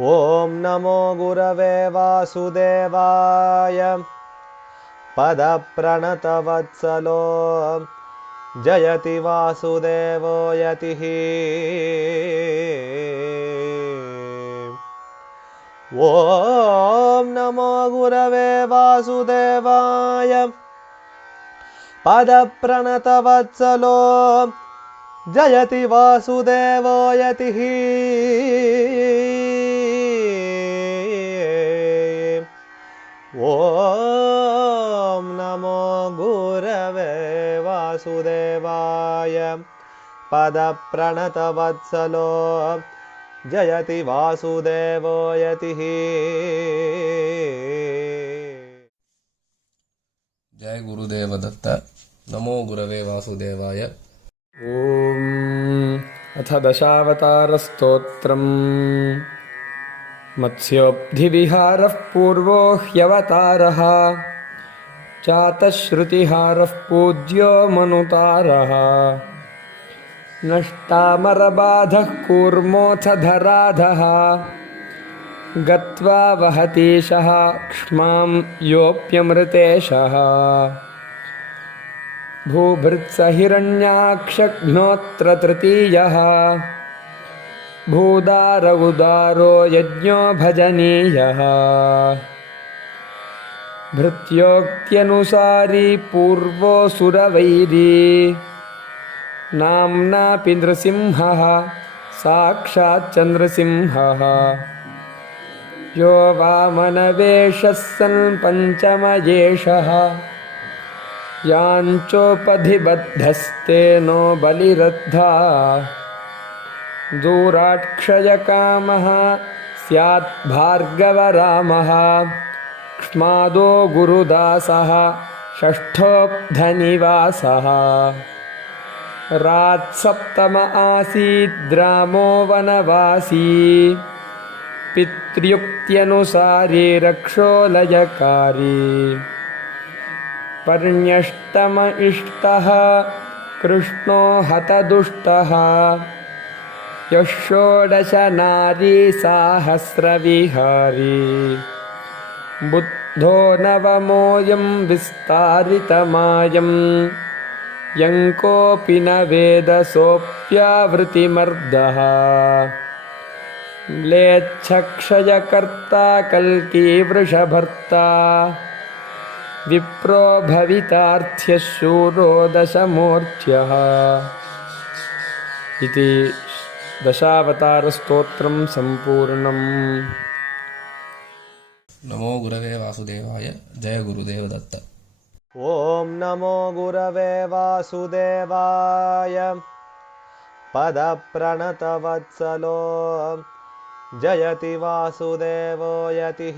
ॐ नमो गुरवे वासुदेवाय पदप्रणतवत्सलो जयति वासुदेवो यतिः। ॐ नमो गुरवे वासुदेवाय पदप्रणतवत्सलो जयति वासुदेवो यतिः। ॐ नमो गुरवे वासुदेवाय पदप्रणतवत्सलो जयति वासुदेवो यतिः। जय गुरुदेव दत्त। नमो गुरवे वासुदेवाय। ॐ अथ दशावतारस्तोत्रम्। मत्स्योऽब्धिविहारः पूर्वो ह्यवतारः, चातश्रुतिहारः पूज्यो मनुतारः। नष्टामरबाधः कूर्मोऽथ धराधः, गत्वा वहतीशः क्ष्मां योऽप्यमृतेशः। भूभृत्सहिरण्याक्षघ्नोऽत्र तृतीयः, भूदार उदारो यज्ञो भजनीयः। भृत्योक्त्यनुसारी पूर्वो सुरवैरी, नाम्नापि नृसिंहः साक्षाच्चन्द्रसिंहः। यो वामनवेषः सन् पञ्चमयेषः, याञ्चोपधिबद्धस्तेनो बलिरद्धा। दूराक्षयकामः स्यात् भार्गवरामः, क्ष्मादो गुरुदासः षष्ठोऽब्धनिवासः। रात्सप्तम आसीद्रामो वनवासी, पितृयुक्त्यनुसारी रक्षोलयकारी। पर्ण्यष्टम इष्टः कृष्णो हतदुष्टः, यः षोडश नारी साहस्रविहारी। बुद्धो नवमोऽयं विस्तारितमायं, यं कोऽपि न वेद सोऽप्यावृतिमर्दः। म्लेच्छक्षयकर्ता कल्कीवृषभर्ता, विप्रो भवितार्थ्यः शूरो दशमूर्त्यः। इति दशावतारस्तोत्रं सम्पूर्णम्। नमो गुरवे वासुदेवाय। जय गुरुदेव दत्त। ॐ नमो गुरवे वासुदेवाय पदप्रणतवत्सलो जयति वासुदेवो यतिः।